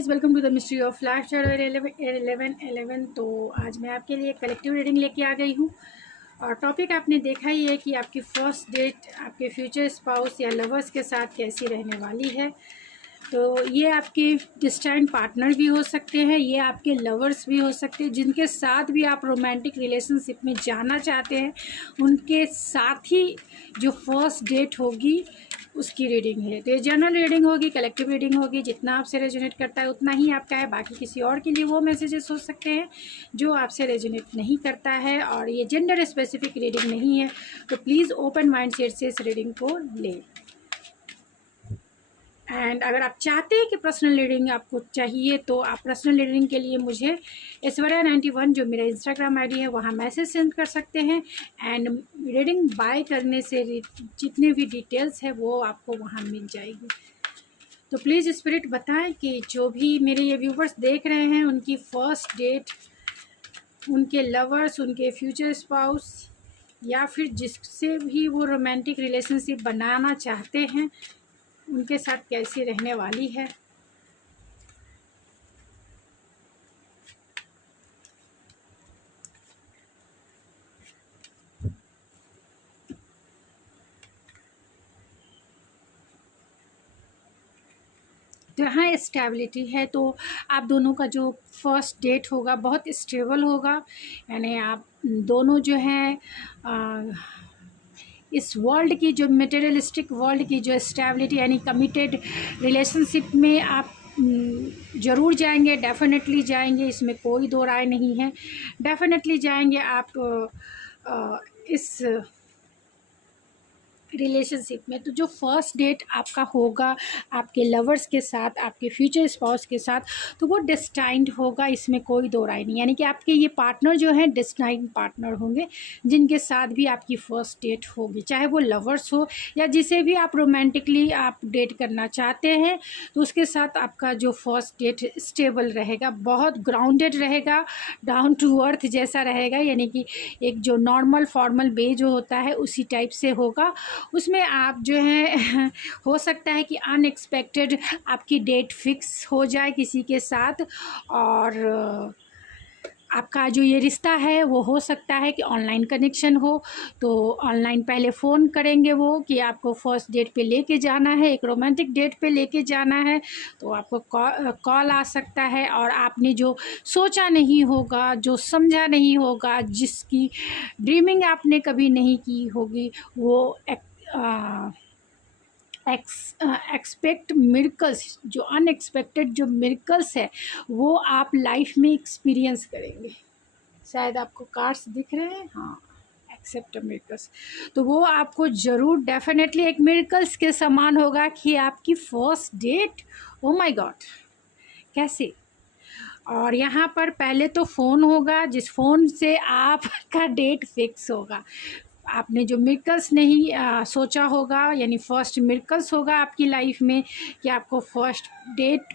Guys, welcome to the mystery of life chapter 11 तो आज मैं आपके लिए कलेक्टिव रीडिंग लेके आ गई हूँ। और टॉपिक आपने देखा ही है कि आपकी फर्स्ट डेट आपके फ्यूचर स्पाउस या लवर्स के साथ कैसी रहने वाली है। तो ये आपके डिस्टेंट पार्टनर भी हो सकते हैं, ये आपके लवर्स भी हो सकते हैं, जिनके साथ भी आप रोमांटिक रिलेशनशिप में जाना चाहते हैं। उनके साथ ही जो फर्स्ट डेट होगी उसकी रीडिंग है। तो ये जनरल रीडिंग होगी, कलेक्टिव रीडिंग होगी। जितना आपसे रेजोनेट करता है उतना ही आपका है। बाकी किसी और के लिए वो मैसेजेस हो सकते हैं जो आपसे रेजोनेट नहीं करता है। और ये जेंडर स्पेसिफिक रीडिंग नहीं है, तो प्लीज़ ओपन माइंड सेट से इस रीडिंग को लें। एंड अगर आप चाहते हैं कि पर्सनल रीडिंग आपको चाहिए तो आप पर्सनल रीडिंग के लिए मुझे ऐश्वर्या91 जो मेरा इंस्टाग्राम आईडी है वहाँ मैसेज सेंड कर सकते हैं। एंड रीडिंग बाय करने से जितने भी डिटेल्स है वो आपको वहाँ मिल जाएगी। तो प्लीज़ स्पिरिट बताएं कि जो भी मेरे ये व्यूवर्स देख रहे हैं उनकी फर्स्ट डेट, उनके लवर्स, उनके फ्यूचर स्पाउस या फिर जिससे भी वो रोमांटिक रिलेशनशिप बनाना चाहते हैं उनके साथ कैसी रहने वाली है। तो यहाँ स्टेबिलिटी है, तो आप दोनों का जो फर्स्ट डेट होगा बहुत स्टेबल होगा। यानी आप दोनों जो हैं इस वर्ल्ड की जो मटेरियलिस्टिक वर्ल्ड की जो स्टेबिलिटी यानी कमिटेड रिलेशनशिप में आप ज़रूर जाएंगे, डेफिनेटली जाएंगे, इसमें कोई दो राय नहीं है। डेफिनेटली जाएंगे आप इस रिलेशनशिप में। तो जो फर्स्ट डेट आपका होगा आपके लवर्स के साथ, आपके फ्यूचर स्पाउस के साथ, तो वो डेस्टाइंड होगा, इसमें कोई दो राय नहीं। यानी कि आपके ये पार्टनर जो हैं डेस्टाइंड पार्टनर होंगे जिनके साथ भी आपकी फ़र्स्ट डेट होगी, चाहे वो लवर्स हो या जिसे भी आप रोमांटिकली आप डेट करना चाहते हैं। तो उसके साथ आपका जो फर्स्ट डेट स्टेबल रहेगा, बहुत ग्राउंडेड रहेगा, डाउन टू अर्थ जैसा रहेगा। यानी कि एक जो नॉर्मल फॉर्मल वे जो होता है उसी टाइप से होगा। उसमें आप जो है हो सकता है कि अनएक्सपेक्टेड आपकी डेट फिक्स हो जाए किसी के साथ। और आपका जो ये रिश्ता है वो हो सकता है कि ऑनलाइन कनेक्शन हो। तो ऑनलाइन पहले फ़ोन करेंगे वो कि आपको फर्स्ट डेट पे लेके जाना है, एक रोमांटिक डेट पे लेके जाना है। तो आपको कॉल आ सकता है और आपने जो सोचा नहीं होगा, जो समझा नहीं होगा, जिसकी ड्रीमिंग आपने कभी नहीं की होगी, वो एक्सपेक्ट मिरेकल्स, जो अनएक्सपेक्टेड जो मिरेकल्स है वो आप लाइफ में एक्सपीरियंस करेंगे। शायद आपको कार्ड्स दिख रहे हैं, हाँ, एक्सेप्ट मिरेकल्स। तो वो आपको ज़रूर डेफिनेटली एक मिरेकल्स के समान होगा कि आपकी first date, oh my god, कैसे। और यहाँ पर पहले तो फ़ोन होगा जिस फ़ोन से आपका डेट फिक्स होगा। आपने जो मिरेकल्स नहीं सोचा होगा, यानी फर्स्ट मिरेकल्स होगा आपकी लाइफ में कि आपको फर्स्ट डेट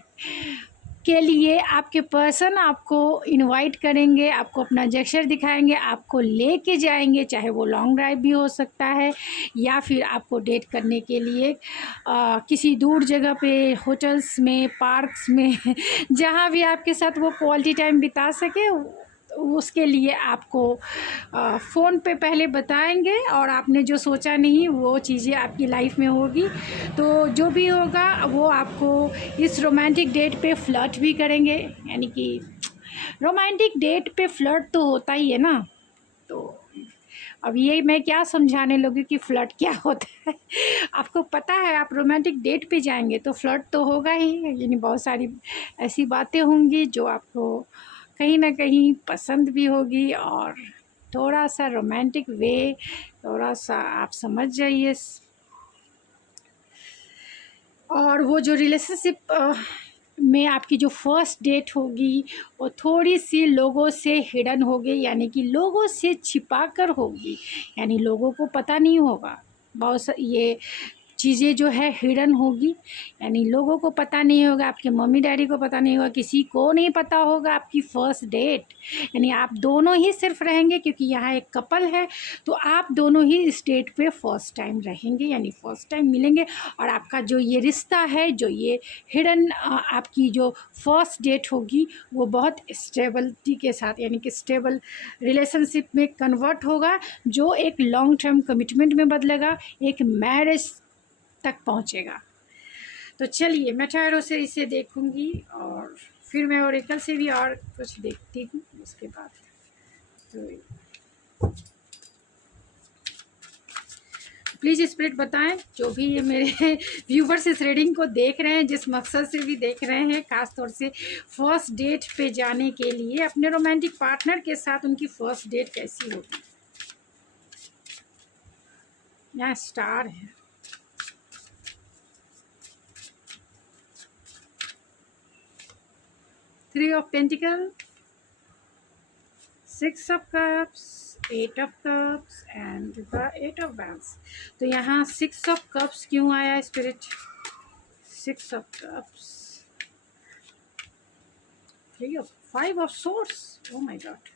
के लिए आपके पर्सन आपको इनवाइट करेंगे, आपको अपना जेस्चर दिखाएंगे, आपको लेके जाएंगे, चाहे वो लॉन्ग ड्राइव भी हो सकता है या फिर आपको डेट करने के लिए किसी दूर जगह पे, होटल्स में, पार्क्स में जहाँ भी आपके साथ वो क्वालिटी टाइम बिता सके, उसके लिए आपको फ़ोन पे पहले बताएंगे। और आपने जो सोचा नहीं वो चीज़ें आपकी लाइफ में होगी। तो जो भी होगा वो आपको इस रोमांटिक डेट पे फ्लर्ट भी करेंगे। यानी कि रोमांटिक डेट पे फ्लर्ट तो होता ही है ना। तो अब ये मैं क्या समझाने लगी कि फ़्लर्ट क्या होता है। आपको पता है आप रोमांटिक डेट पे जाएंगे तो फ्लर्ट तो होगा ही। यानी बहुत सारी ऐसी बातें होंगी जो आपको कहीं ना कहीं पसंद भी होगी और थोड़ा सा रोमांटिक वे, थोड़ा सा आप समझ जाइए। और वो जो रिलेशनशिप में आपकी जो फर्स्ट डेट होगी वो थोड़ी सी लोगों से हिडन होगी, यानी कि लोगों से छिपा कर होगी। यानी लोगों को पता नहीं होगा। बहुत ये चीज़ें जो है हिडन होगी, यानी लोगों को पता नहीं होगा, आपके मम्मी डैडी को पता नहीं होगा, किसी को नहीं पता होगा आपकी फ़र्स्ट डेट। यानी आप दोनों ही सिर्फ रहेंगे, क्योंकि यहाँ एक कपल है, तो आप दोनों ही इस डेट पे फर्स्ट टाइम रहेंगे, यानी फर्स्ट टाइम मिलेंगे। और आपका जो ये रिश्ता है, जो ये हिडन आपकी जो फर्स्ट डेट होगी, वो बहुत स्टेबिलिटी के साथ, यानी कि स्टेबल रिलेशनशिप में कन्वर्ट होगा, जो एक लॉन्ग टर्म कमिटमेंट में बदलेगा, एक मैरिज तक पहुंचेगा। तो चलिए मैं टैरो से इसे देखूंगी और फिर मैं ओरेकल से भी और कुछ देखती हूँ उसके बाद। तो प्लीज़ स्पिरिट बताएं, जो भी ये मेरे व्यूवर्स इस रीडिंग को देख रहे हैं, जिस मकसद से भी देख रहे हैं, ख़ास तौर से फर्स्ट डेट पे जाने के लिए, अपने रोमांटिक पार्टनर के साथ उनकी फर्स्ट डेट कैसी होगी। यहाँ स्टार है, three of pentacle, six of cups, eight of cups and the eight of wands. तो यहाँ सिक्स ऑफ कप्स क्यों आया spirit? Six of cups, three of, five of swords, oh my god,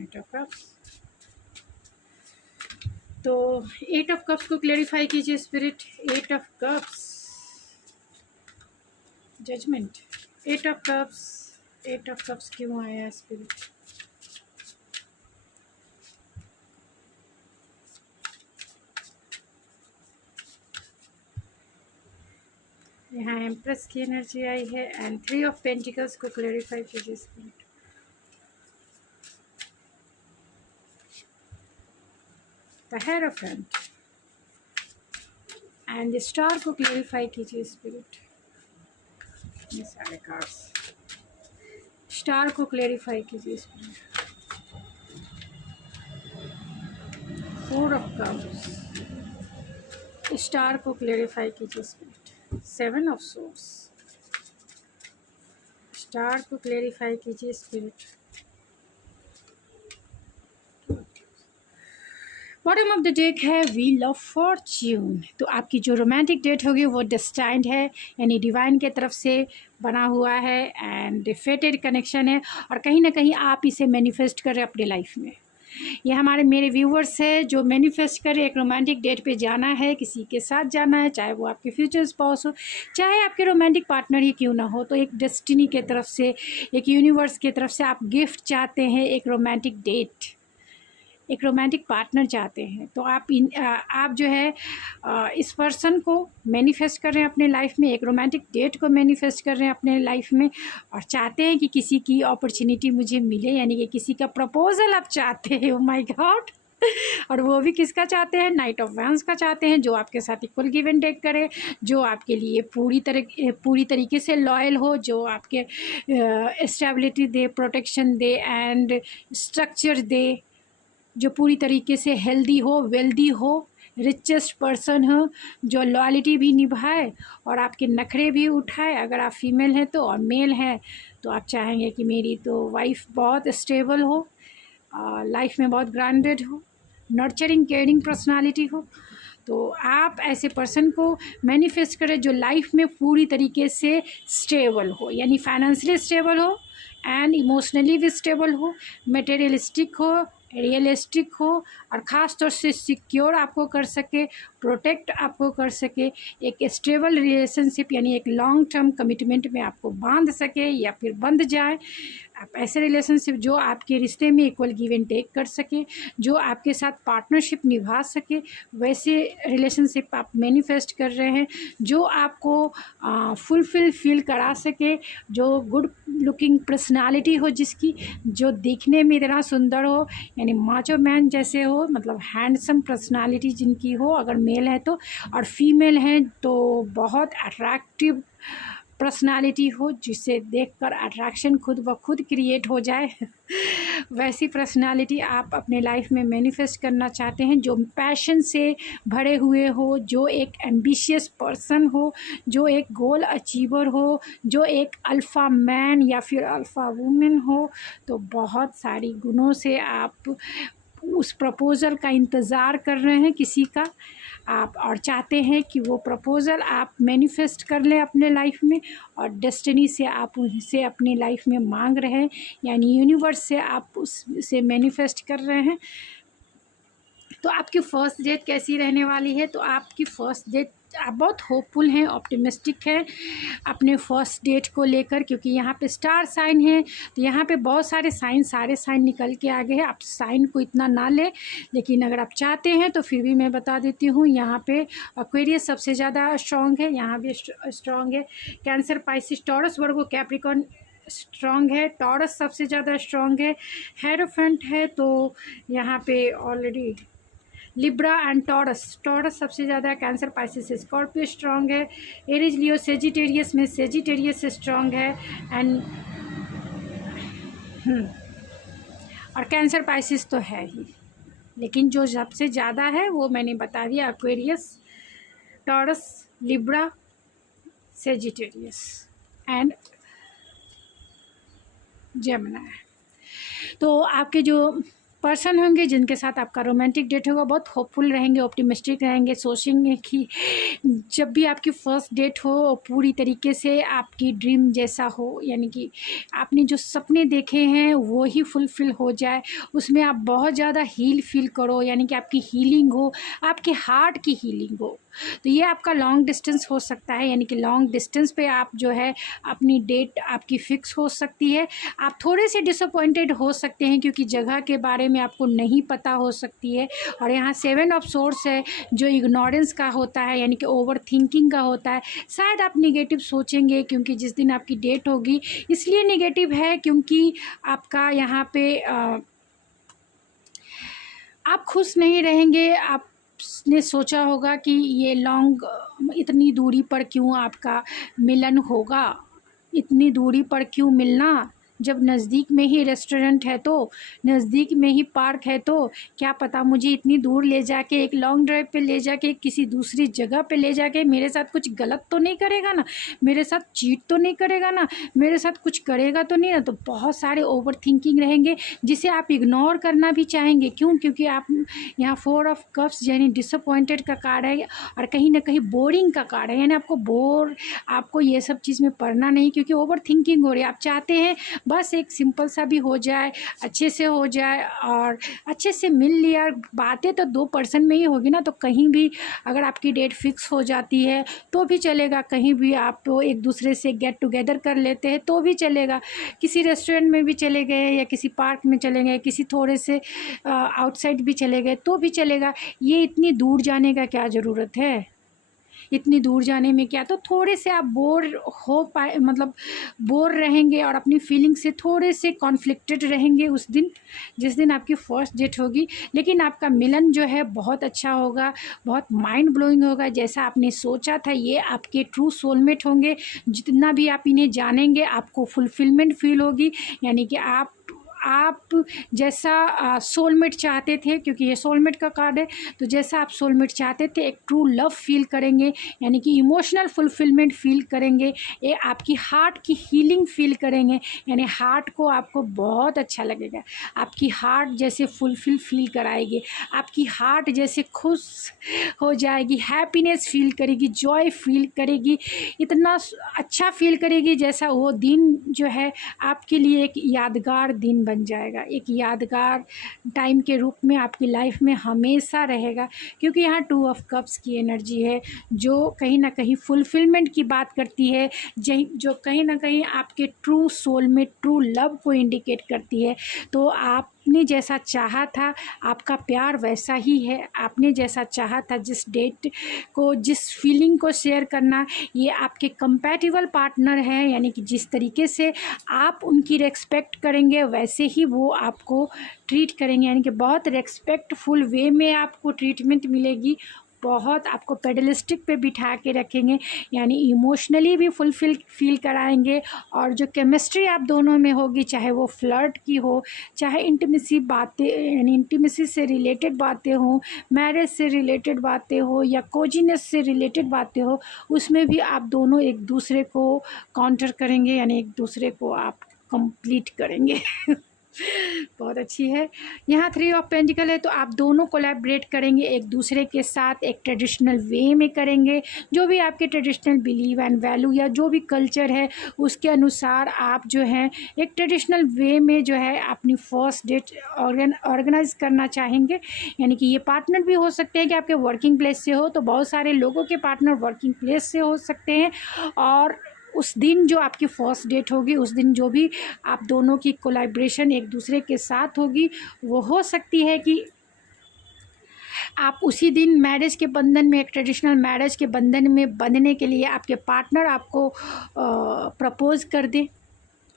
eight of cups. तो eight of cups को clarify कीजिए spirit. Eight of cups, judgement, eight of cups, eight of cups क्यों आया spirit? यहाँ empress की energy आई है and three of pentacles को क्लेरिफाई कीजिए spirit. The hierophant and star को क्लेरिफाई कीजिए स्पिरिट। ये सारे कार्ड्स, स्टार को क्लेरिफाई कीजिए spirit. Four of cups, star को क्लेरिफाई कीजिए spirit. Seven of swords, star को क्लेरिफाई कीजिए spirit. Bottom of the deck है व्हील ऑफ फॉर्च्यून। तो आपकी जो रोमांटिक डेट होगी वो डेस्टाइन्ड है, यानी डिवाइन के तरफ से बना हुआ है एंड फेटेड कनेक्शन है, और कहीं ना कहीं आप इसे मैनिफेस्ट कर रहे हैं अपने लाइफ में। ये हमारे मेरे व्यूवर्स है जो मैनिफेस्ट कर रहे, एक रोमांटिक डेट पे जाना है, किसी के साथ जाना है, चाहे वो आपके फ्यूचर स्पाउस हो, चाहे आपके रोमांटिक पार्टनर ही क्यों ना हो। तो एक डेस्टिनी के तरफ से, एक यूनिवर्स की तरफ से आप गिफ्ट चाहते हैं, एक रोमांटिक डेट, एक रोमांटिक पार्टनर चाहते हैं। तो आप जो है इस पर्सन को मैनिफेस्ट कर रहे हैं अपने लाइफ में, एक रोमांटिक डेट को मैनिफेस्ट कर रहे हैं अपने लाइफ में, और चाहते हैं कि किसी की अपॉर्चुनिटी मुझे मिले, यानी कि किसी का प्रपोजल आप चाहते हैं। ओह माय गॉड, और वो भी किसका चाहते हैं? नाइट ऑफ वैंड्स का चाहते हैं, जो आपके साथ इक्वल गिव एंड टेक करे, जो आपके लिए पूरी तरीके से लॉयल हो, जो आपके स्टेबिलिटी दे, प्रोटेक्शन दे एंड स्ट्रक्चर दे, जो पूरी तरीके से हेल्दी हो, वेल्दी हो, रिचेस्ट पर्सन हो, जो लॉयल्टी भी निभाए और आपके नखरे भी उठाए अगर आप फीमेल हैं तो, और मेल हैं तो आप चाहेंगे कि मेरी तो वाइफ बहुत स्टेबल हो, लाइफ में बहुत ग्राउंडेड हो, नर्चरिंग केयरिंग पर्सनालिटी हो। तो आप ऐसे पर्सन को मैनिफेस्ट करें जो लाइफ में पूरी तरीके से स्टेबल हो, यानी फाइनेंशियली स्टेबल हो एंड इमोशनली भी स्टेबल हो, मटेरियलिस्टिक हो, रियलिस्टिक हो, और ख़ास तौर से सिक्योर आपको कर सके, प्रोटेक्ट आपको कर सके, एक स्टेबल रिलेशनशिप यानी एक लॉन्ग टर्म कमिटमेंट में आपको बांध सके या फिर बंध जाए। आप ऐसे रिलेशनशिप जो आपके रिश्ते में इक्वल गिव एंड टेक कर सके, जो आपके साथ पार्टनरशिप निभा सके, वैसे रिलेशनशिप आप मैनिफेस्ट कर रहे हैं, जो आपको फुलफिल फील करा सके, जो गुड लुकिंग पर्सनालिटी हो जिसकी, जो दिखने में इतना सुंदर हो, यानी माचो मैन जैसे हो, मतलब हैंडसम पर्सनालिटी जिनकी हो अगर मेल है तो, और फीमेल हैं तो बहुत अट्रैक्टिव पर्सनालिटी हो जिसे देखकर अट्रैक्शन खुद ब खुद क्रिएट हो जाए। वैसी पर्सनालिटी आप अपने लाइफ में मैनिफेस्ट करना चाहते हैं, जो पैशन से भरे हुए हो, जो एक एम्बिशियस पर्सन हो, जो एक गोल अचीवर हो, जो एक अल्फ़ा मैन या फिर अल्फ़ा वुमेन हो। तो बहुत सारी गुणों से आप उस प्रपोज़ल का इंतज़ार कर रहे हैं किसी का आप, और चाहते हैं कि वो प्रपोज़ल आप मैनिफेस्ट कर लें अपने लाइफ में, और डेस्टिनी से आप उसे अपनी लाइफ में मांग रहे हैं, यानी यूनिवर्स से आप उससे मैनिफेस्ट कर रहे हैं। तो आपकी फ़र्स्ट डेट कैसी रहने वाली है? तो आपकी फ़र्स्ट डेट, आप बहुत होपफुल हैं, ऑप्टिमिस्टिक हैं अपने फर्स्ट डेट को लेकर, क्योंकि यहाँ पे स्टार साइन है, तो यहाँ पे बहुत सारे साइन निकल के आ गए हैं। आप साइन को इतना ना लें, लेकिन अगर आप चाहते हैं तो फिर भी मैं बता देती हूँ। यहाँ पे एक्वेरियस सबसे ज़्यादा स्ट्रॉन्ग है, यहाँ भी स्ट्रॉन्ग है। कैंसर, पाइसिस, टॉरस, वर्गो, कैप्रिकॉर्न स्ट्रॉन्ग है। टॉरस सबसे ज़्यादा स्ट्रॉन्ग है। हेरोफेंट है, तो यहाँ पे ऑलरेडी लिब्रा एंड टॉरस सबसे ज़्यादा है। कैंसर, पाइसिस, स्कॉर्पियो स्ट्रॉन्ग है। एरीज, लियो, सेजिटेरियस में सेजिटेरियस स्ट्रॉन्ग है। एंड और कैंसर, पाइसिस तो है ही, लेकिन जो सबसे ज़्यादा है वो मैंने बता दिया, Aquarius, taurus, Libra, Sagittarius and Gemini. तो आपके जो पर्सन होंगे जिनके साथ आपका रोमांटिक डेट होगा, बहुत होपफुल रहेंगे, ऑप्टिमिस्टिक रहेंगे, सोचेंगे कि जब भी आपकी फ़र्स्ट डेट हो पूरी तरीके से आपकी ड्रीम जैसा हो, यानी कि आपने जो सपने देखे हैं वो ही फुलफ़िल हो जाए, उसमें आप बहुत ज़्यादा हील फील करो, यानी कि आपकी हीलिंग हो, आपके हार्ट की हीलिंग हो। तो ये आपका लॉन्ग डिस्टेंस हो सकता है, यानी कि लॉन्ग डिस्टेंस पे आप जो है अपनी डेट आपकी फ़िक्स हो सकती है। आप थोड़े से डिसअपॉइंटेड हो सकते हैं क्योंकि जगह के बारे में आपको नहीं पता हो सकती है। और यहाँ 7 ऑफ सोर्स है जो इग्नोरेंस का होता है, यानी कि ओवर थिंकिंग का होता है। शायद आप निगेटिव सोचेंगे क्योंकि जिस दिन आपकी डेट होगी, इसलिए निगेटिव है क्योंकि आपका यहाँ पे आप खुश नहीं रहेंगे। आपने सोचा होगा कि ये लॉन्ग इतनी दूरी पर क्यों आपका मिलन होगा, इतनी दूरी पर क्यों मिलना, जब नज़दीक में ही रेस्टोरेंट है, तो नज़दीक में ही पार्क है, तो क्या पता मुझे इतनी दूर ले जाके एक लॉन्ग ड्राइव पे ले जाके किसी दूसरी जगह पे ले जाके मेरे साथ कुछ गलत तो नहीं करेगा ना, मेरे साथ चीट तो नहीं करेगा ना, मेरे साथ कुछ करेगा तो नहीं ना। तो बहुत सारे ओवर थिंकिंग रहेंगे जिसे आप इग्नोर करना भी चाहेंगे। क्यों? क्योंकि आप यहाँ 4 ऑफ कप्स यानी डिसअपॉइंटेड का कार्ड है, और कहीं ना कहीं बोरिंग का कार्ड है, यानी आपको ये सब चीज़ में पढ़ना नहीं, क्योंकि ओवर थिंकिंग हो रही है। आप चाहते हैं बस एक सिंपल सा भी हो जाए, अच्छे से हो जाए, और अच्छे से मिल लिया। बातें तो 2 पर्सन में ही होगी ना, तो कहीं भी अगर आपकी डेट फिक्स हो जाती है तो भी चलेगा, कहीं भी आप एक दूसरे से गेट टुगेदर कर लेते हैं तो भी चलेगा, किसी रेस्टोरेंट में भी चले गए या किसी पार्क में चले गए, किसी थोड़े से आउटसाइड भी चले गए तो भी चलेगा। ये इतनी दूर जाने का क्या ज़रूरत है? इतनी दूर जाने में क्या, तो थोड़े से आप बोर हो पाए, मतलब बोर रहेंगे और अपनी फीलिंग से थोड़े से कॉन्फ्लिक्टेड रहेंगे उस दिन, जिस दिन आपकी फर्स्ट डेट होगी। लेकिन आपका मिलन जो है बहुत अच्छा होगा, बहुत माइंड ब्लोइंग होगा। जैसा आपने सोचा था, ये आपके ट्रू सोलमेट होंगे। जितना भी आप इन्हें जानेंगे आपको फुलफिलमेंट फील होगी, यानी कि आप जैसा सोलमेट चाहते थे, क्योंकि ये सोलमेट का कार्ड है, तो जैसा आप सोलमेट चाहते थे एक ट्रू लव फील करेंगे, यानी कि इमोशनल फुलफिलमेंट फील करेंगे, ये आपकी हार्ट की हीलिंग फील करेंगे, यानी हार्ट को आपको बहुत अच्छा लगेगा। आपकी हार्ट जैसे फुलफिल फील कराएगी, आपकी हार्ट जैसे खुश हो जाएगी, हैप्पीनेस फील करेगी, जॉय फील करेगी, इतना अच्छा फील करेगी जैसा वो दिन जो है आपके लिए एक यादगार दिन बन जाएगा, एक यादगार टाइम के रूप में आपकी लाइफ में हमेशा रहेगा। क्योंकि यहाँ 2 ऑफ कप्स की एनर्जी है जो कहीं ना कहीं फुलफिलमेंट की बात करती है, जो कहीं ना कहीं आपके ट्रू सोलमेट, ट्रू लव को इंडिकेट करती है। तो आपने जैसा चाहा था आपका प्यार वैसा ही है, आपने जैसा चाहा था जिस डेट को, जिस फीलिंग को शेयर करना, ये आपके कंपैटिबल पार्टनर हैं, यानी कि जिस तरीके से आप उनकी रेस्पेक्ट करेंगे वैसे ही वो आपको ट्रीट करेंगे, यानी कि बहुत रेस्पेक्टफुल वे में आपको ट्रीटमेंट मिलेगी, बहुत आपको पेडलिस्टिक पे बिठा के रखेंगे, यानी इमोशनली भी फुलफिल फील कराएंगे। और जो केमिस्ट्री आप दोनों में होगी, चाहे वो फ्लर्ट की हो, चाहे इंटीमेसी बातें, यानी इंटीमेसी से रिलेटेड बातें हों, मैरिज से रिलेटेड बातें हो, या कोजीनेस से रिलेटेड बातें हो, उसमें भी आप दोनों एक दूसरे को काउंटर करेंगे, यानी एक दूसरे को आप कंप्लीट करेंगे बहुत अच्छी है। यहाँ 3 ऑफ पेंटिकल है, तो आप दोनों कोलैबोरेट करेंगे एक दूसरे के साथ, एक ट्रेडिशनल वे में करेंगे। जो भी आपके ट्रेडिशनल बिलीव एंड वैल्यू या जो भी कल्चर है उसके अनुसार आप जो है एक ट्रेडिशनल वे में जो है अपनी फर्स्ट डेट ऑर्गेनाइज करना चाहेंगे। यानी कि ये पार्टनर भी हो सकते हैं कि आपके वर्किंग प्लेस से हो, तो बहुत सारे लोगों के पार्टनर वर्किंग प्लेस से हो सकते हैं। और उस दिन जो आपकी फर्स्ट डेट होगी, उस दिन जो भी आप दोनों की कोलैबोरेशन एक दूसरे के साथ होगी, वो हो सकती है कि आप उसी दिन मैरिज के बंधन में, एक ट्रेडिशनल मैरिज के बंधन में बंधने के लिए आपके पार्टनर आपको प्रपोज़ कर दे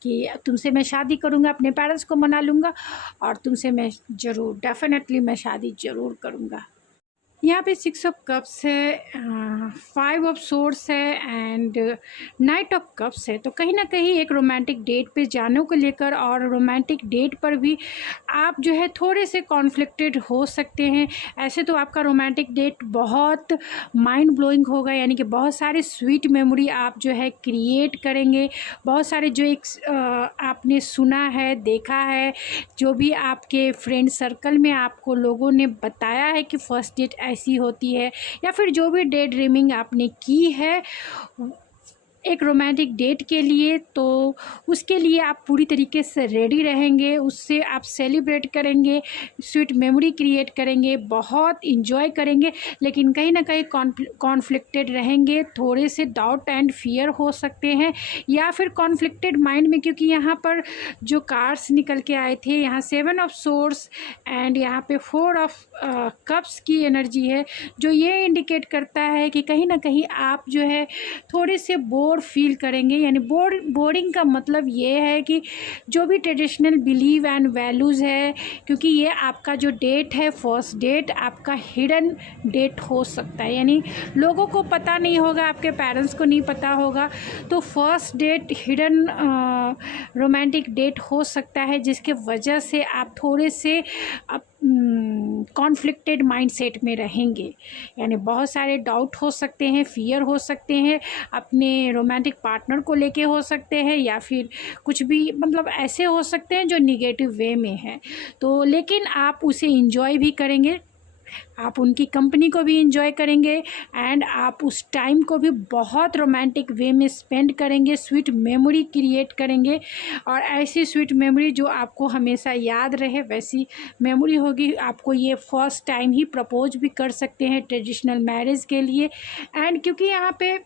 कि तुमसे मैं शादी करूँगा, अपने पेरेंट्स को मना लूँगा और तुमसे मैं ज़रूर डेफिनेटली मैं शादी ज़रूर करूँगा। यहाँ पे 6 ऑफ कप्स है, 5 ऑफ सोर्ड्स है एंड नाइट ऑफ कप्स है। तो कहीं ना कहीं एक रोमांटिक डेट पे जाने को लेकर और रोमांटिक डेट पर भी आप जो है थोड़े से कॉन्फ्लिक्टेड हो सकते हैं। ऐसे तो आपका रोमांटिक डेट बहुत माइंड ब्लोइंग होगा, यानी कि बहुत सारे स्वीट मेमोरी आप जो है क्रिएट करेंगे। बहुत सारे जो एक आपने सुना है, देखा है, जो भी आपके फ्रेंड सर्कल में आपको लोगों ने बताया है कि फर्स्ट डेट ऐसी होती है, या फिर जो भी डे ड्रीमिंग आपने की है एक रोमांटिक डेट के लिए, तो उसके लिए आप पूरी तरीके से रेडी रहेंगे। उससे आप सेलिब्रेट करेंगे, स्वीट मेमोरी क्रिएट करेंगे, बहुत इन्जॉय करेंगे। लेकिन कहीं ना कहीं कॉन्फ्लिक्टेड रहेंगे, थोड़े से डाउट एंड फियर हो सकते हैं, या फिर कॉन्फ्लिक्टेड माइंड में, क्योंकि यहाँ पर जो कार्ड्स निकल के आए थे, यहाँ 7 ऑफ सोर्ड्स एंड यहाँ पे 4 ऑफ कप्स की एनर्जी है, जो ये इंडिकेट करता है कि कहीं ना कहीं आप जो है थोड़े से बोर फील करेंगे। यानी बोरिंग का मतलब ये है कि जो भी ट्रेडिशनल बिलीव एंड वैल्यूज़ है, क्योंकि ये आपका जो डेट है फर्स्ट डेट आपका हिडन डेट हो सकता है, यानी लोगों को पता नहीं होगा, आपके पेरेंट्स को नहीं पता होगा, तो first date hidden romantic date हो सकता है, जिसके वजह से आप थोड़े से कॉन्फ्लिक्टेड माइंडसेट में रहेंगे। यानी बहुत सारे डाउट हो सकते हैं, फियर हो सकते हैं, अपने रोमांटिक पार्टनर को लेके हो सकते हैं, या फिर कुछ भी मतलब ऐसे हो सकते हैं जो निगेटिव वे में है। तो लेकिन आप उसे एंजॉय भी करेंगे, आप उनकी कंपनी को भी इंजॉय करेंगे एंड आप उस टाइम को भी बहुत रोमांटिक वे में स्पेंड करेंगे, स्वीट मेमोरी क्रिएट करेंगे। और ऐसी स्वीट मेमोरी जो आपको हमेशा याद रहे, वैसी मेमोरी होगी। आपको ये फर्स्ट टाइम ही प्रपोज भी कर सकते हैं ट्रेडिशनल मैरिज के लिए। एंड क्योंकि यहाँ पे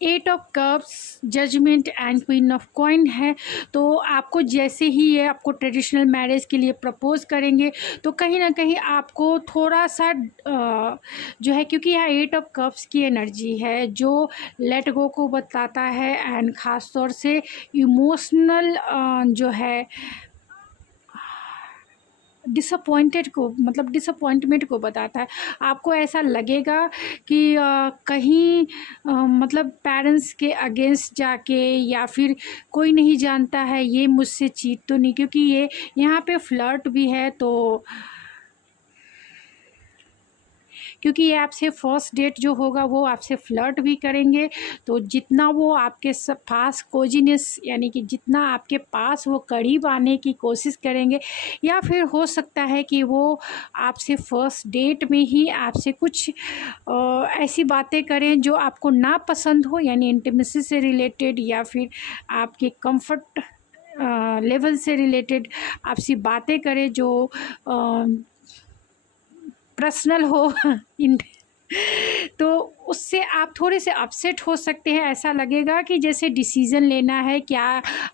8 of cups, judgement and queen of coin है, तो आपको जैसे ही ये आपको ट्रेडिशनल मैरिज के लिए प्रपोज करेंगे, तो कहीं ना कहीं आपको थोड़ा सा जो है, क्योंकि यहाँ 8 ऑफ कप्स की एनर्जी है जो लेट गो को बताता है एंड ख़ास तौर से इमोशनल जो है डिसअपॉइंटेड को, मतलब डिसअपॉइंटमेंट को बताता है। आपको ऐसा लगेगा कि कहीं मतलब पेरेंट्स के अगेंस्ट जाके, या फिर कोई नहीं जानता है ये मुझसे चीट तो नहीं, क्योंकि ये यहाँ पे फ्लर्ट भी है, तो क्योंकि ये आपसे फर्स्ट डेट जो होगा वो आपसे फ्लर्ट भी करेंगे। तो जितना वो आपके पास कोजिनेस, यानी कि जितना आपके पास वो करीब आने की कोशिश करेंगे, या फिर हो सकता है कि वो आपसे फर्स्ट डेट में ही आपसे कुछ ऐसी बातें करें जो आपको ना पसंद हो, यानी इंटीमेसी से रिलेटेड या फिर आपके कंफर्ट लेवल से रिलेटेड आपसी बातें करें जो पर्सनल हो तो उससे आप थोड़े से अपसेट हो सकते हैं। ऐसा लगेगा कि जैसे डिसीज़न लेना है, क्या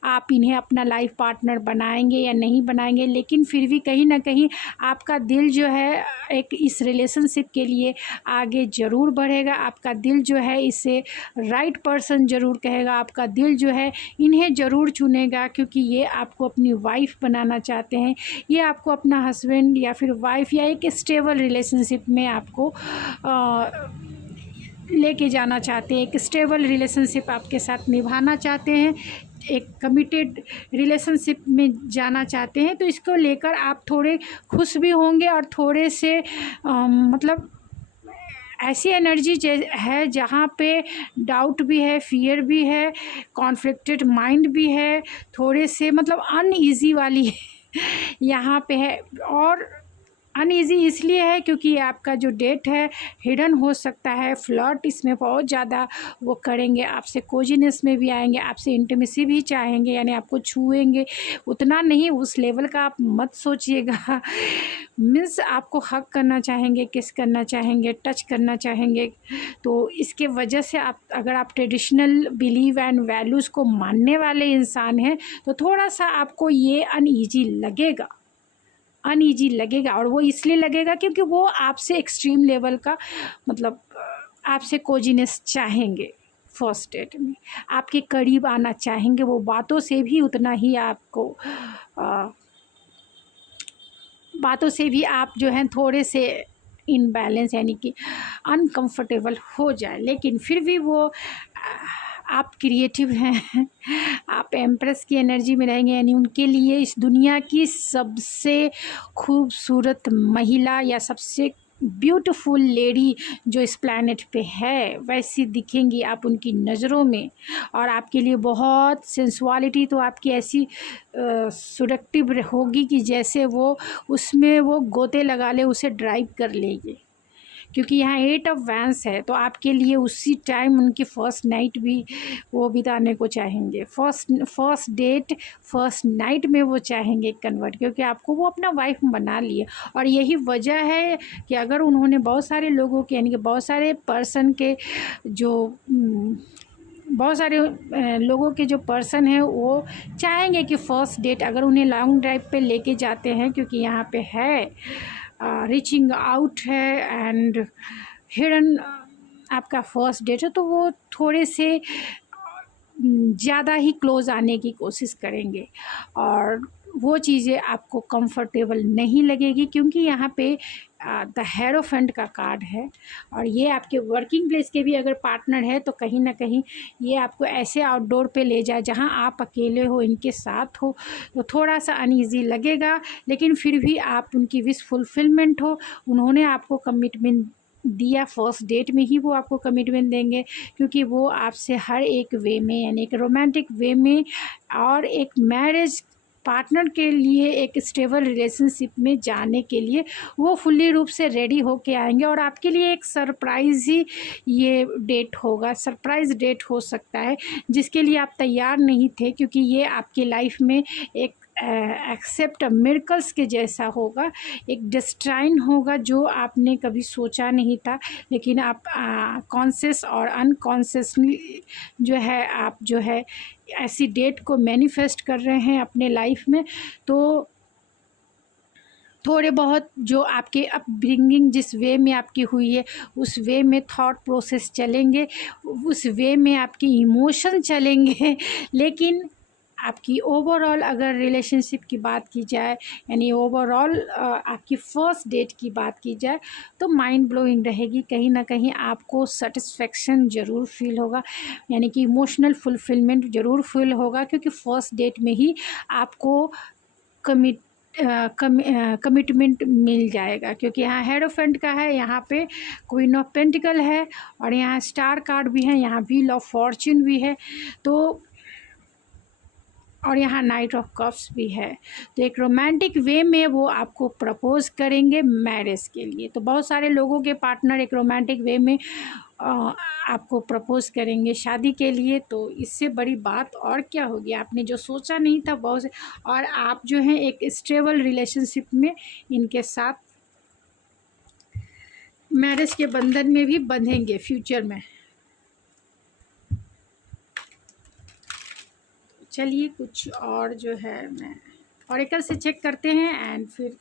आप इन्हें अपना लाइफ पार्टनर बनाएंगे या नहीं बनाएंगे, लेकिन फिर भी कहीं ना कहीं आपका दिल जो है एक इस रिलेशनशिप के लिए आगे ज़रूर बढ़ेगा। आपका दिल जो है इसे राइट पर्सन ज़रूर कहेगा, आपका दिल जो है इन्हें ज़रूर चुनेगा, क्योंकि ये आपको अपनी वाइफ बनाना चाहते हैं, ये आपको अपना हस्बैंड या फिर वाइफ या एक स्टेबल रिलेशनशिप में आपको लेके जाना चाहते हैं, एक स्टेबल रिलेशनशिप आपके साथ निभाना चाहते हैं, एक कमिटेड रिलेशनशिप में जाना चाहते हैं। तो इसको लेकर आप थोड़े खुश भी होंगे और थोड़े से मतलब ऐसी एनर्जी है जहाँ पे डाउट भी है, फियर भी है, कॉन्फ्लिक्टेड माइंड भी है, थोड़े से मतलब अनईजी वाली यहाँ पे है। और अनईजी इसलिए है क्योंकि आपका जो डेट है हिडन हो सकता है, फ्लर्ट इसमें बहुत ज़्यादा वो करेंगे, आपसे कोजीनेस में भी आएंगे, आपसे इंटीमेसी भी चाहेंगे, यानी आपको छुएंगे, उतना नहीं, उस लेवल का आप मत सोचिएगा। मीन्स आपको हक करना चाहेंगे, किस करना चाहेंगे, टच करना चाहेंगे। तो इसके वजह से आप, अगर आप ट्रेडिशनल बिलीव एंड वैल्यूज़ को मानने वाले इंसान हैं तो थोड़ा सा आपको ये अनईजी लगेगा, अनईजी लगेगा। और वो इसलिए लगेगा क्योंकि वो आपसे एक्सट्रीम लेवल का मतलब आपसे कोजीनेस चाहेंगे, फर्स्ट डेट में आपके करीब आना चाहेंगे, वो बातों से भी उतना ही आपको बातों से भी आप जो हैं थोड़े से इनबैलेंस यानी कि अनकंफर्टेबल हो जाए, लेकिन फिर भी वो आप क्रिएटिव हैं, आप एम्प्रेस की एनर्जी में रहेंगे, यानी उनके लिए इस दुनिया की सबसे खूबसूरत महिला या सबसे ब्यूटीफुल लेडी जो इस प्लैनेट पे है वैसी दिखेंगी आप उनकी नज़रों में। और आपके लिए बहुत सेंसुअलिटी तो आपकी ऐसी सुडक्टिव होगी कि जैसे वो उसमें वो गोते लगा ले, उसे ड्राइव कर लेगी। क्योंकि यहाँ 8 ऑफ वैंस है तो आपके लिए उसी टाइम उनकी फ़र्स्ट नाइट भी वो बिताने को चाहेंगे, फर्स्ट डेट फर्स्ट नाइट में वो चाहेंगे कन्वर्ट, क्योंकि आपको वो अपना वाइफ बना लिए। और यही वजह है कि अगर उन्होंने बहुत सारे लोगों के यानी कि बहुत सारे पर्सन के जो बहुत सारे लोगों के जो पर्सन हैं वो चाहेंगे कि फ़र्स्ट डेट अगर उन्हें लॉन्ग ड्राइव पे लेके जाते हैं, क्योंकि यहाँ पे है रीचिंग आउट है एंड हिडन आपका फर्स्ट डेट है, तो वो थोड़े से ज़्यादा ही क्लोज़ आने की कोशिश करेंगे और वो चीज़ें आपको कंफर्टेबल नहीं लगेगी, क्योंकि यहाँ पे द हेरोफेंट का कार्ड है। और ये आपके वर्किंग प्लेस के भी अगर पार्टनर है तो कहीं ना कहीं ये आपको ऐसे आउटडोर पे ले जाए जहाँ आप अकेले हो, इनके साथ हो, तो थोड़ा सा अनईजी लगेगा, लेकिन फिर भी आप उनकी विश फुलफिलमेंट हो। उन्होंने आपको कमिटमेंट दिया, फर्स्ट डेट में ही वो आपको कमिटमेंट देंगे, क्योंकि वो आपसे हर एक वे में यानी एक रोमांटिक वे में और एक मैरिज पार्टनर के लिए एक स्टेबल रिलेशनशिप में जाने के लिए वो फुल्ली रूप से रेडी होके आएंगे। और आपके लिए एक सरप्राइज़ ही ये डेट होगा, सरप्राइज़ डेट हो सकता है जिसके लिए आप तैयार नहीं थे, क्योंकि ये आपकी लाइफ में एक एक्सेप्ट मिरेकल्स के जैसा होगा, एक डेस्टाइन होगा जो आपने कभी सोचा नहीं था, लेकिन आप कॉन्शियस और अनकॉन्शियसली जो है आप जो है ऐसी डेट को मैनिफेस्ट कर रहे हैं अपने लाइफ में। तो थोड़े बहुत जो आपके अपब्रिंगिंग जिस वे में आपकी हुई है उस वे में थॉट प्रोसेस चलेंगे, उस वे में आपकी इमोशन चलेंगे, लेकिन आपकी ओवरऑल अगर रिलेशनशिप की बात की जाए यानी ओवरऑल आपकी फ़र्स्ट डेट की बात की जाए तो माइंड ब्लोइंग रहेगी। कहीं ना कहीं आपको सेटिस्फेक्शन ज़रूर फील होगा, यानी कि इमोशनल फुलफिलमेंट ज़रूर फील होगा, क्योंकि फ़र्स्ट डेट में ही आपको कमिटमेंट मिल जाएगा। क्योंकि यहाँ हेरोफेंट का है, यहाँ पे क्वीन ऑफ पेंटिकल है और यहाँ स्टार कार्ड भी है, यहाँ व्हील ऑफ फॉर्च्यून भी है, तो और यहाँ नाइट ऑफ कप्स भी है। तो एक रोमांटिक वे में वो आपको प्रपोज करेंगे मैरिज के लिए। तो बहुत सारे लोगों के पार्टनर एक रोमांटिक वे में आपको प्रपोज करेंगे शादी के लिए। तो इससे बड़ी बात और क्या होगी, आपने जो सोचा नहीं था बहुत से, और आप जो हैं एक स्टेबल रिलेशनशिप में इनके साथ मैरिज के बंधन में भी बंधेंगे फ्यूचर में। चलिए कुछ और जो है मैं ऑरेकल से चेक करते हैं एंड फिर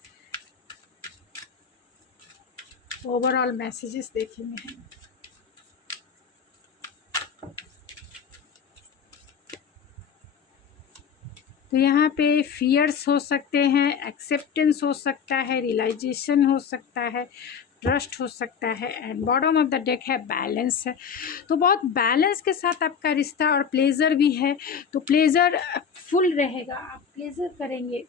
ओवरऑल मैसेजेस देखेंगे। तो यहाँ पे फियर्स हो सकते हैं, एक्सेप्टेंस हो सकता है, रियलाइजेशन हो सकता है, ट्रस्ट हो सकता है and bottom of the deck है बैलेंस है। तो बहुत बैलेंस के साथ आपका रिश्ता और प्लेजर भी है, तो प्लेजर फुल रहेगा, आप प्लेजर करेंगे।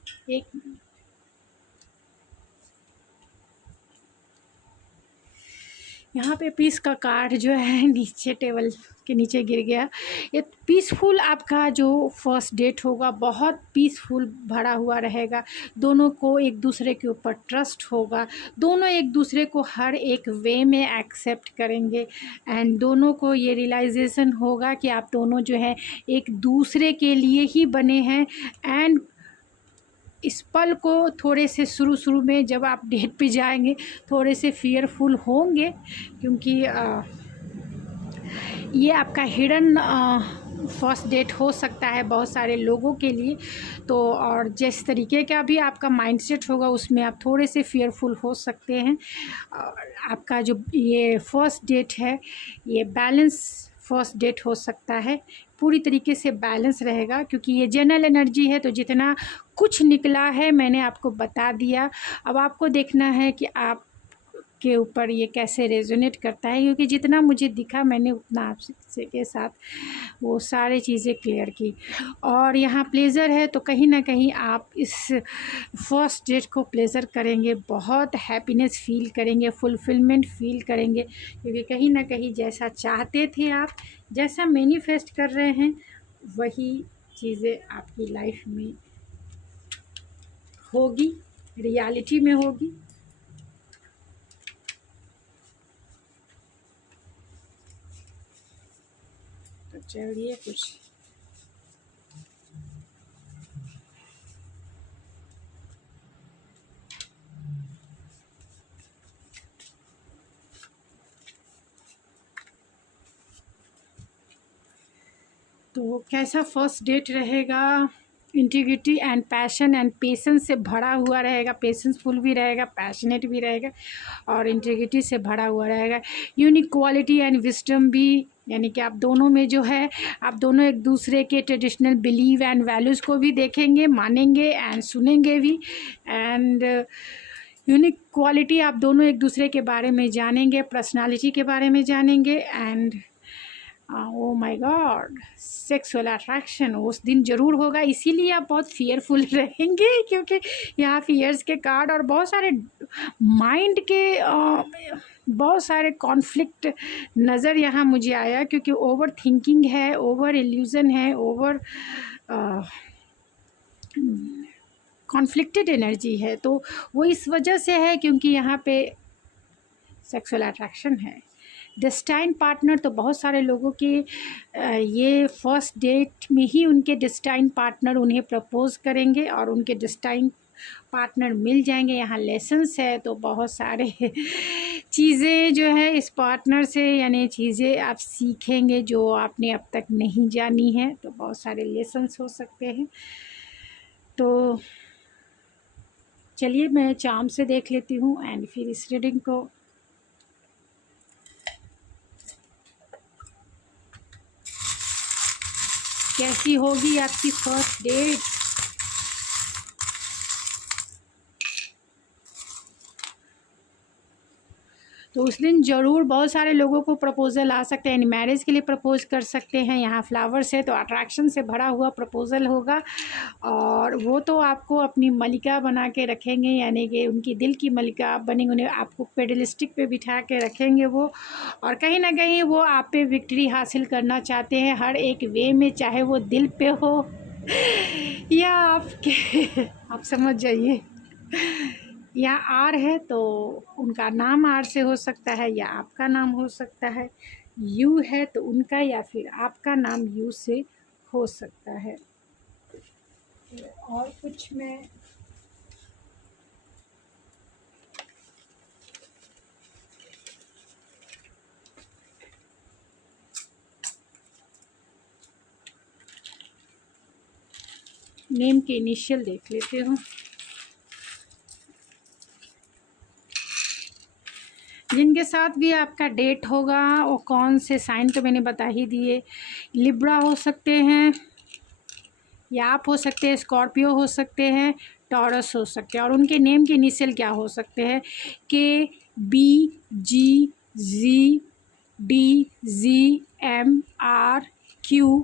यहाँ पे पीस का कार्ड जो है नीचे टेबल के नीचे गिर गया। ये पीसफुल आपका जो फर्स्ट डेट होगा बहुत पीसफुल भरा हुआ रहेगा। दोनों को एक दूसरे के ऊपर ट्रस्ट होगा, दोनों एक दूसरे को हर एक वे में एक्सेप्ट करेंगे एंड दोनों को ये रियलाइजेशन होगा कि आप दोनों जो है एक दूसरे के लिए ही बने हैं। एंड इस पल को थोड़े से शुरू में जब आप डेट पे जाएंगे थोड़े से फियरफुल होंगे, क्योंकि ये आपका हिडन फर्स्ट डेट हो सकता है बहुत सारे लोगों के लिए। तो और जिस तरीके का भी आपका माइंडसेट होगा उसमें आप थोड़े से फियरफुल हो सकते हैं। और आपका जो ये फर्स्ट डेट है ये बैलेंस फर्स्ट डेट हो सकता है, पूरी तरीके से बैलेंस रहेगा, क्योंकि ये जनरल एनर्जी है। तो जितना कुछ निकला है मैंने आपको बता दिया। अब आपको देखना है कि आप के ऊपर ये कैसे रेजोनेट करता है, क्योंकि जितना मुझे दिखा मैंने उतना आपसे के साथ वो सारी चीज़ें क्लियर की। और यहाँ प्लेज़र है तो कहीं ना कहीं आप इस फर्स्ट डेट को प्लेज़र करेंगे, बहुत हैप्पीनेस फील करेंगे, फुलफिलमेंट फील करेंगे, क्योंकि कहीं ना कहीं जैसा चाहते थे आप, जैसा मैनिफेस्ट कर रहे हैं वही चीज़ें आपकी लाइफ में होगी, रियलिटी में होगी। तो चलिए कुछ तो कैसा फर्स्ट डेट रहेगा, integrity and passion and patience से भरा हुआ रहेगा, पेशेंसफुल भी रहेगा, पैशनेट भी रहेगा और इंटीग्रिटी से भरा हुआ रहेगा। यूनिक क्वालिटी एंड विजडम भी, यानी कि आप दोनों में जो है आप दोनों एक दूसरे के ट्रेडिशनल बिलीव एंड वैल्यूज़ को भी देखेंगे, मानेंगे एंड सुनेंगे भी। एंड यूनिक क्वालिटी आप दोनों एक दूसरे के बारे में जानेंगे, पर्सनालिटी के बारे में जानेंगे। And O my God, sexual attraction उस दिन ज़रूर होगा, इसीलिए आप बहुत फियरफुल रहेंगे, क्योंकि यहाँ फियर्स के कार्ड और बहुत सारे माइंड के बहुत सारे कॉन्फ्लिक्ट नज़र यहाँ मुझे आया, क्योंकि ओवर थिंकिंग है, ओवर इल्यूज़न है, ओवर कॉन्फ्लिक्टेड एनर्जी है। तो वो इस वजह से है क्योंकि यहाँ पे सेक्सुअल अट्रैक्शन है। डेस्टाइन पार्टनर तो बहुत सारे लोगों के ये फर्स्ट डेट में ही उनके डेस्टाइन पार्टनर उन्हें प्रपोज करेंगे और उनके डेस्टाइन पार्टनर मिल जाएंगे। यहाँ लेसन्स है तो बहुत सारे चीज़ें जो है इस पार्टनर से, यानी चीज़ें आप सीखेंगे जो आपने अब तक नहीं जानी है, तो बहुत सारे लेसन्स हो सकते हैं। तो चलिए मैं चार्म से देख लेती हूँ एंड फिर इस रीडिंग को कैसी होगी आपकी फर्स्ट डेट। तो उस दिन ज़रूर बहुत सारे लोगों को प्रपोज़ल आ सकते हैं, मैरिज के लिए प्रपोज कर सकते हैं। यहाँ फ्लावर्स है तो अट्रैक्शन से भरा हुआ प्रपोज़ल होगा और वो तो आपको अपनी मलिका बना के रखेंगे, यानी कि उनकी दिल की मलिका आप बनेंगे, उन्हें आपको पेडलिस्टिक पे बिठा के रखेंगे वो। और कहीं ना कहीं वो आप पे विक्ट्री हासिल करना चाहते हैं हर एक वे में, चाहे वो दिल पे हो या आपके आप समझ जाइए। या आर है तो उनका नाम आर से हो सकता है या आपका नाम हो सकता है। यू है तो उनका या फिर आपका नाम यू से हो सकता है। और कुछ मैं नेम के इनिशियल देख लेते हूँ। जिनके साथ भी आपका डेट होगा वो कौन से साइन तो मैंने बता ही दिए। लिब्रा हो सकते हैं या आप हो सकते हैं, स्कॉर्पियो हो सकते हैं, टॉरस हो सकते हैं। और उनके नेम के इनिशियल क्या हो सकते हैं? K, B, G, G, D, G, M, R, Q,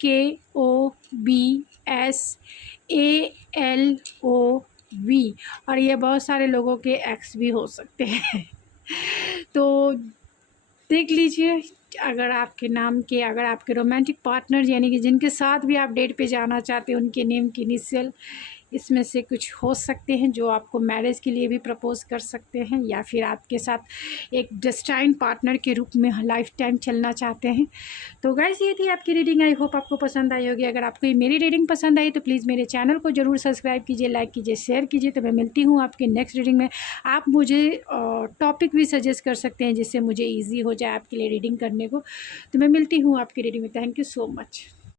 K, O, B, S, A, L, O, V. और ये बहुत सारे लोगों के एक्स भी हो सकते हैं। तो देख लीजिए, अगर आपके नाम के, अगर आपके रोमांटिक पार्टनर यानी कि जिनके साथ भी आप डेट पे जाना चाहते हैं, उनके नेम की इनिशियल इसमें से कुछ हो सकते हैं जो आपको मैरिज के लिए भी प्रपोज़ कर सकते हैं, या फिर आपके साथ एक डेस्टाइन पार्टनर के रूप में लाइफ टाइम चलना चाहते हैं। तो गाइस ये थी आपकी रीडिंग, आई होप आपको पसंद आई होगी। अगर आपको ये मेरी रीडिंग पसंद आई तो प्लीज़ मेरे चैनल को ज़रूर सब्सक्राइब कीजिए, लाइक कीजिए, शेयर कीजिए। तो मैं मिलती हूँ आपके नेक्स्ट रीडिंग में। आप मुझे टॉपिक भी सजेस्ट कर सकते हैं जिससे मुझे ईजी हो जाए आपके लिए रीडिंग करने को। तो मैं मिलती हूँ आपकी रीडिंग में। Thank you so much.